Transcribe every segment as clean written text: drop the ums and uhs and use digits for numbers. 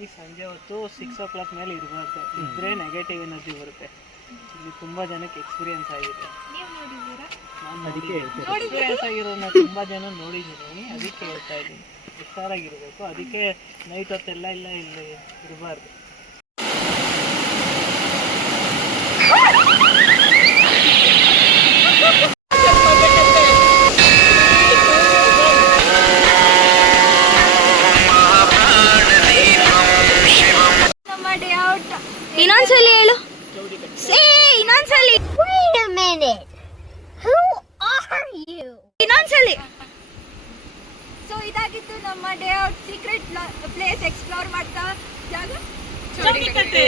ಆಗಿ ಸಂಜೆ ಹೊತ್ತು 6 o'clock ಮೇಲೆ ಇರಬಾರ್ದು. ಇದ್ರೆ ನೆಗೆಟಿವ್ ಎನರ್ಜಿ ಬರುತ್ತೆ. ಇಲ್ಲಿ ತುಂಬಾ ಜನಕ್ಕೆ ಎಕ್ಸ್ಪೀರಿಯನ್ಸ್ ಆಗಿದೆ. ಎಕ್ಸ್ಪೀರಿಯನ್ಸ್ ಆಗಿರೋದನ್ನ ತುಂಬಾ ಜನ ನೋಡಿದ್ದೀನಿ, ಅದಕ್ಕೆ ಹೇಳ್ತಾ ಇದ್ದೀನಿ. ಹುಷಾರಾಗಿರ್ಬೇಕು. ಅದಕ್ಕೆ ನೈಟ್ ಹೊತ್ತೆಲ್ಲ ಇಲ್ಲಿ ಇರಬಾರ್ದು. ಇನ್ನೊಂದ್ಸಲಿ ಹೇಳು. ಇನ್ನೊಂದ್ಸಲಿ ಇನ್ನೊಂದ್ಸಲಿ. ಸೊ ಇದಾಗಿತ್ತು ನಮ್ಮ day out. Secret place explore ಮಾಡ್ತಾ ಜಾಗ ಚೌಡಿಕಟ್ಟೆ.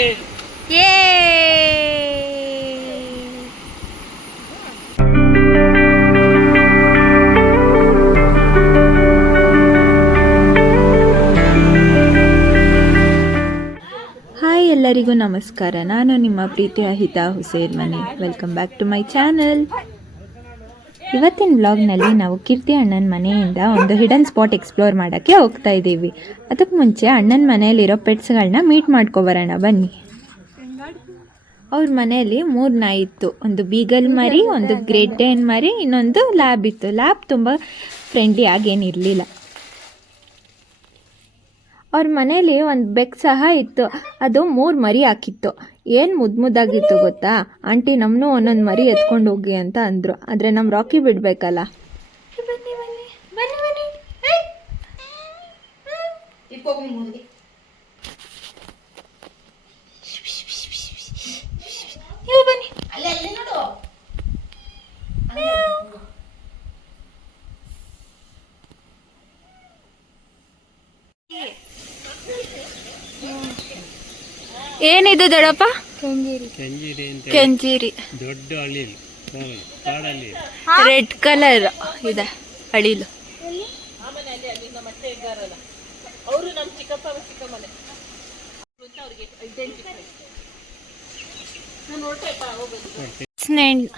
ಹಾಯ್, ಎಲ್ಲರಿಗೂ ನಮಸ್ಕಾರ. ನಾನು ನಿಮ್ಮ ಪ್ರೀತಿಯ ಹಿತಾ ಹುಸೇನ್ ಮನೆ. Welcome back to my channel. ಇವತ್ತಿನ ವ್ಲಾಗ್ನಲ್ಲಿ ನಾವು ಕೀರ್ತಿ ಅಣ್ಣನ ಮನೆಯಿಂದ ಒಂದು ಹಿಡನ್ ಸ್ಪಾಟ್ ಎಕ್ಸ್ಪ್ಲೋರ್ ಮಾಡೋಕ್ಕೆ ಹೋಗ್ತಾ ಇದ್ದೀವಿ. ಅದಕ್ಕೆ ಮುಂಚೆ ಅಣ್ಣನ ಮನೆಯಲ್ಲಿರೋ ಪೆಟ್ಸ್ಗಳನ್ನ ಮೀಟ್ ಮಾಡ್ಕೊಬರೋಣ ಬನ್ನಿ. ಅವ್ರ ಮನೆಯಲ್ಲಿ 3 ನಾಯಿ ಇತ್ತು. ಒಂದು ಬೀಗಲ್ ಮರಿ, ಒಂದು ಗ್ರೇಟ್ ಡೇನ್ ಮರಿ, ಇನ್ನೊಂದು ಲ್ಯಾಬ್ ಇತ್ತು. ಲ್ಯಾಬ್ ತುಂಬ ಫ್ರೆಂಡ್ಲಿ ಆಗೇನಿರಲಿಲ್ಲ. ಅವ್ರ ಮನೇಲಿ ಒಂದು ಬೆಕ್ ಸಹ ಇತ್ತು. ಅದು 3 ಮರಿ ಹಾಕಿತ್ತು. ಏನು ಮುದ್ದಾಗಿತ್ತು ಗೊತ್ತಾ? ಆಂಟಿ ನಮ್ಮನ್ನೂ ಒಂದೊಂದು ಮರಿ ಎತ್ಕೊಂಡು ಹೋಗಿ ಅಂತ ಅಂದರು. ಆದರೆ ನಮ್ಮ ರಾಕಿ ಬಿಡಬೇಕಲ್ಲ. ಬನ್ನಿ ಬನ್ನಿ ಬನ್ನಿ ಬನ್ನಿ ಬನ್ನಿ. ಏನಿದು ದೊಡ್ಡಪ್ಪ? ಕೆಂಜೀರಿ. ದೊಡ್ಡ ಅಳಿಲು, ಕಾಡಲ್ಲಿ ರೆಡ್ ಕಲರ್ ಇದೆ ಅಳಿಲು.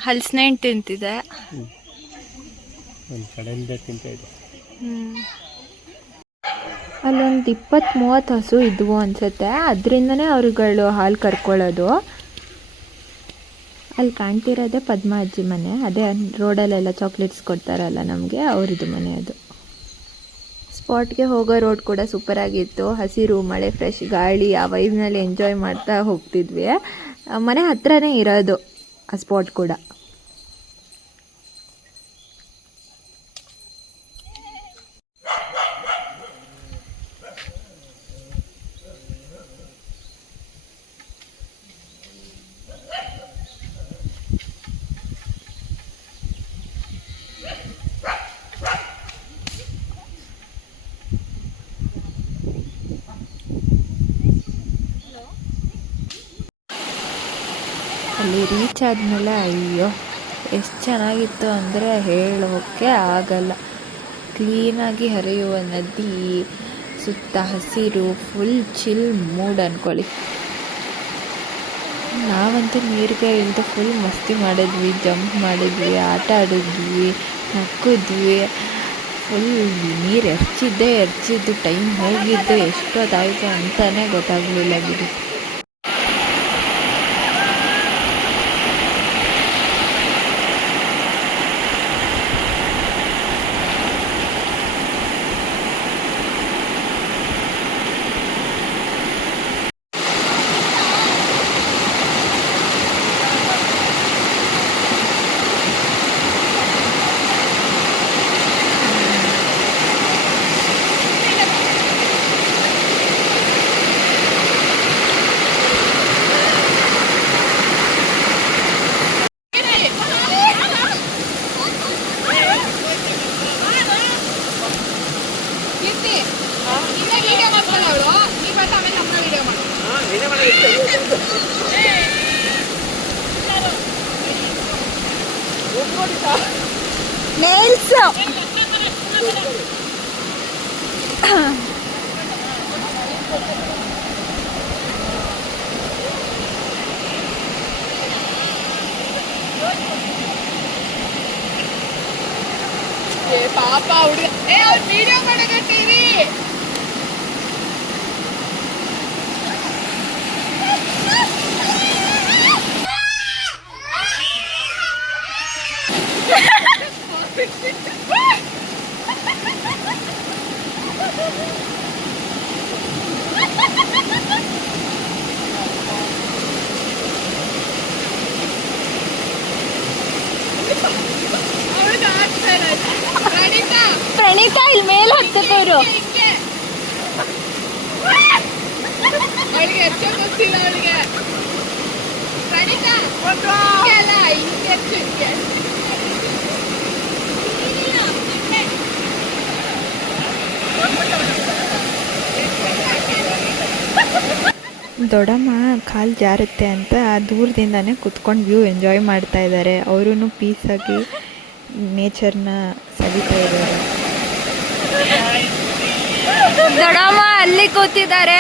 ಹಲಸಿನಹಣ್ಣು ತಿಂತಿದೆ. ಅಲ್ಲೊಂದು 20-30 ಹಸು ಇದ್ವು ಅನ್ಸುತ್ತೆ. ಅದರಿಂದನೇ ಅವ್ರುಗಳು ಹಾಲು ಕರ್ಕೊಳ್ಳೋದು. ಅಲ್ಲಿ ಕಾಣ್ತಿರೋದೇ ಪದ್ಮ ಅಜ್ಜಿ ಮನೆ. ಅದೇ ರೋಡಲ್ಲೆಲ್ಲ ಚಾಕ್ಲೇಟ್ಸ್ ಕೊಡ್ತಾರಲ್ಲ ನಮಗೆ, ಅವ್ರದ್ದು ಮನೆ ಅದು. ಸ್ಪಾಟ್ಗೆ ಹೋಗೋ ರೋಡ್ ಕೂಡ ಸೂಪರಾಗಿತ್ತು. ಹಸಿರು, ಮಳೆ, ಫ್ರೆಶ್ ಗಾಳಿ, ಆ ವೈಬ್ನಲ್ಲಿ ಎಂಜಾಯ್ ಮಾಡ್ತಾ ಹೋಗ್ತಿದ್ವಿ. ಮನೆ ಹತ್ರನೇ ಇರೋದು ಆ ಸ್ಪಾಟ್ ಕೂಡ. ಅಲ್ಲಿ ರೀಚ್ ಆದಮೇಲೆ ಅಯ್ಯೋ ಎಷ್ಟು ಚೆನ್ನಾಗಿತ್ತು ಅಂದರೆ ಹೇಳೋಕ್ಕೆ ಆಗಲ್ಲ. ಕ್ಲೀನಾಗಿ ಹರಿಯುವ ನದಿ, ಸುತ್ತ ಹಸಿರು, ಫುಲ್ ಚಿಲ್ ಮೂಡ್ ಅಂದ್ಕೊಳ್ಳಿ. ನಾವಂತೂ ನೀರಿಗೆ ಇಳಿದು ಫುಲ್ ಮಸ್ತಿ ಮಾಡಿದ್ವಿ, ಜಂಪ್ ಮಾಡಿದ್ವಿ, ಆಟ ಆಡಿದ್ವಿ, ನಕ್ಕಿದ್ವಿ. ಫುಲ್ ನೀರು ಎರಚಿದ್ದು ಟೈಮ್ ಹೋಗಿದ್ದು ಎಷ್ಟೊತ್ತಾಯಿತು ಅಂತಲೇ ಗೊತ್ತಾಗಲಿಲ್ಲ ಬಿಡಿ. Nails. ಪಾಪ ಹುಡುಗ ವಿಡಿಯೋ ಮಾಡಕತ್ತೀರಿ. ತುಮಕೂರು. ದೊಡ್ಡಮ್ಮ ಕಾಲು ಜಾರುತ್ತೆ ಅಂತ ದೂರದಿಂದಾನೇ ಕುತ್ಕೊಂಡು ವ್ಯೂ ಎಂಜಾಯ್ ಮಾಡ್ತಾ ಇದ್ದಾರೆ. ಅವರೂ ಪೀಸಾಗಿ ನೇಚರ್ನ ಸವಿತಾ ಇದ್ದಾರೆ. ದೊಡ್ಡಮ್ಮ ಅಲ್ಲಿ ಕೂತಿದ್ದಾರೆ.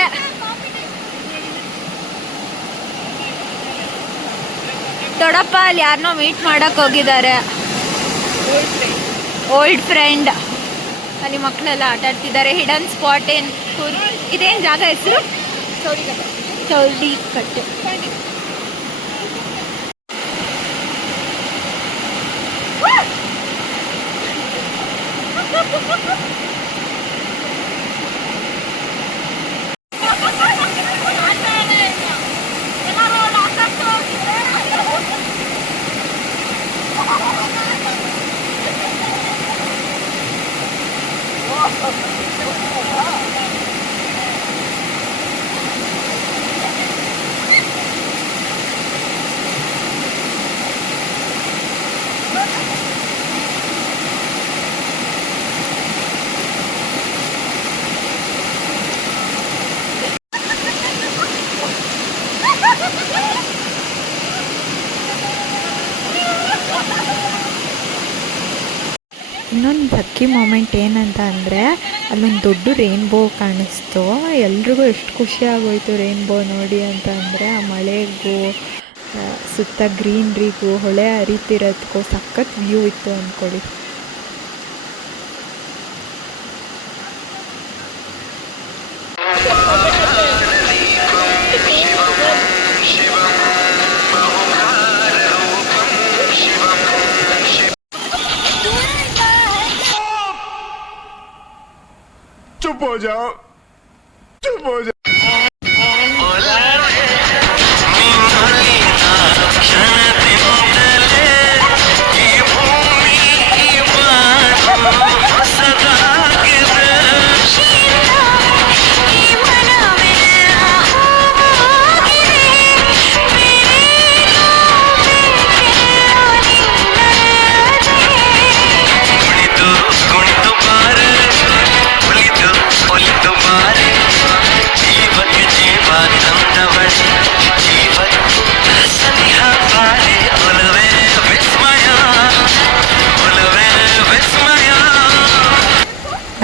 ದೊಡ್ಡಪ್ಪ ಅಲ್ಲಿ ಯಾರನ್ನೋ ಮೀಟ್ ಮಾಡಕ್ ಹೋಗಿದ್ದಾರೆ. Old friend. ಅಲ್ಲಿ ಮಕ್ಕಳೆಲ್ಲ ಆಟ ಆಡ್ತಿದ್ದಾರೆ. ಹಿಡನ್ ಸ್ಪಾಟ್ ಏನ್ ಇದೇನು ಜಾಗ ಹೆಸರು? ಚೌಳಿಕಟ್ಟೆ. ಇನ್ನೊಂದು ಲಕ್ಕಿ ಮೂಮೆಂಟ್ ಏನಂತ ಅಂದರೆ ಅಲ್ಲೊಂದು ದೊಡ್ಡ ರೇನ್ಬೋ ಕಾಣಿಸ್ತು. ಎಲ್ರಿಗೂ ಎಷ್ಟು ಖುಷಿ ಆಗೋಯ್ತು ರೇನ್ಬೋ ನೋಡಿ ಅಂತ ಅಂದರೆ. ಆ ಮಳೆಗೂ ಸುತ್ತ ಗ್ರೀನ್ರಿಗೂ ಹೊಳೆ ಹರಿತಿರೋದಕ್ಕೂ ಸಖತ್ ವ್ಯೂ ಇತ್ತು ಅಂದ್ಕೊಳ್ಳಿ. चुप हो जाओ, चुप हो जाओ.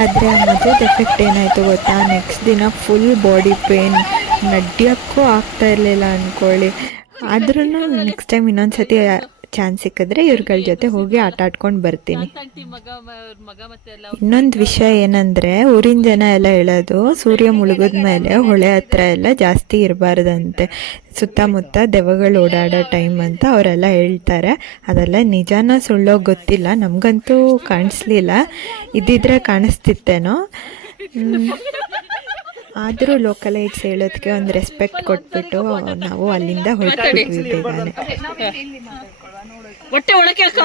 ಆದರೆ ಆ ಮಜದ ಎಫೆಕ್ಟ್ ಏನಾಯಿತು ಗೊತ್ತಾ, ನೆಕ್ಸ್ಟ್ ದಿನ ಫುಲ್ ಬಾಡಿ ಪೇನ್, ನಡ್ಯೋಕ್ಕೂ ಆಗ್ತಾ ಇರಲಿಲ್ಲ ಅಂದ್ಕೊಳ್ಳಿ. ಆದ್ರೂ ನೆಕ್ಸ್ಟ್ ಟೈಮ್ ಇನ್ನೊಂದು ಸತಿ ಚಾನ್ಸ್ ಸಿಕ್ಕಿದ್ರೆ ಇವ್ರಗಳ ಜೊತೆ ಹೋಗಿ ಆಟ ಆಡ್ಕೊಂಡು ಬರ್ತೀನಿ. ಇನ್ನೊಂದು ವಿಷಯ ಏನಂದರೆ ಊರಿನ ಜನ ಎಲ್ಲ ಹೇಳೋದು ಸೂರ್ಯ ಮುಳುಗಿದ ಮೇಲೆ ಹೊಳೆ ಹತ್ರ ಎಲ್ಲ ಜಾಸ್ತಿ ಇರಬಾರ್ದಂತೆ, ಸುತ್ತಮುತ್ತ ದೆವ್ವಗಳು ಓಡಾಡೋ ಟೈಮ್ ಅಂತ ಅವರೆಲ್ಲ ಹೇಳ್ತಾರೆ. ಅದೆಲ್ಲ ನಿಜಾನ ಸುಳ್ಳೋ ಗೊತ್ತಿಲ್ಲ, ನಮಗಂತೂ ಕಾಣಿಸ್ಲಿಲ್ಲ. ಇದ್ದಿದ್ರೆ ಕಾಣಿಸ್ತಿತ್ತೇನೋ. ಆದರೂ ಲೋಕಲೈಟ್ಸ್ ಹೇಳೋದಕ್ಕೆ ಒಂದು ರೆಸ್ಪೆಕ್ಟ್ ಕೊಟ್ಬಿಟ್ಟು ನಾವು ಅಲ್ಲಿಂದ ಹೊರಟ್ಬಿಟ್ವಿ ಬೇಗನೆ. ಹೊಟ್ಟೆ ಒಳಕ್ಕೆ ಸಿಕ್ಸ್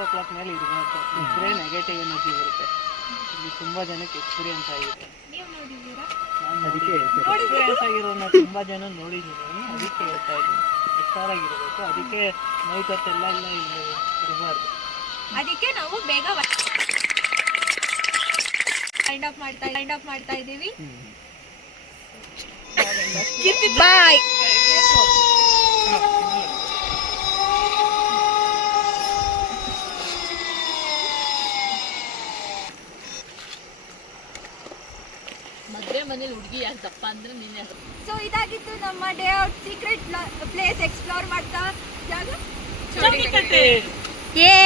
ಓ ಕ್ಲಾಕ್ ಮೇಲೆ ಇರಬೇಕು, ಇದ್ರೆ ನೆಗೆಟಿವ್ ಎನರ್ಜಿ ಬರುತ್ತೆ. ಇಲ್ಲಿ ತುಂಬಾ ಜನಕ್ಕೆ ಎಕ್ಸ್ಪೀರಿಯನ್ಸ್ ಆಗಿದೆ. ಎಕ್ಸ್ಪೀರಿಯನ್ಸ್ ಆಗಿರೋದನ್ನ ತುಂಬಾ ಜನ ನೋಡಿದ್ದೀನಿ, ಅದಕ್ಕೆ ಹೇಳ್ತಾ ಇದ್ದೀನಿ. ಹುಷಾರಾಗಿರ್ಬೇಕು. ಅದಕ್ಕೆ ನೈಟ್ ಹೊತ್ತೆಲ್ಲ ಇಲ್ಲ ಇಲ್ಲಿ ಇರಬಾರ್ದು. ಅದಕ್ಕೆ ನಾವು ಬೇಗ ವೈಂಡ್ ಅಪ್ ಮಾಡ್ತಾ ಇದ್ದೀವಿ. ಬಾಯ್. ಮದುವೆ ಮನೇಲಿ ಹುಡುಗಿ ಯಾಕೆ ದಪ್ಪ ಅಂದ್ರೆ ನೀನೆ. ಸೊ ಇದಾಗಿತ್ತು ನಮ್ಮ day out. Secret place explore ಮಾಡ್ತಾ ಜಾಗ ಚೌಳಿಕಟ್ಟೆ. ಯೇ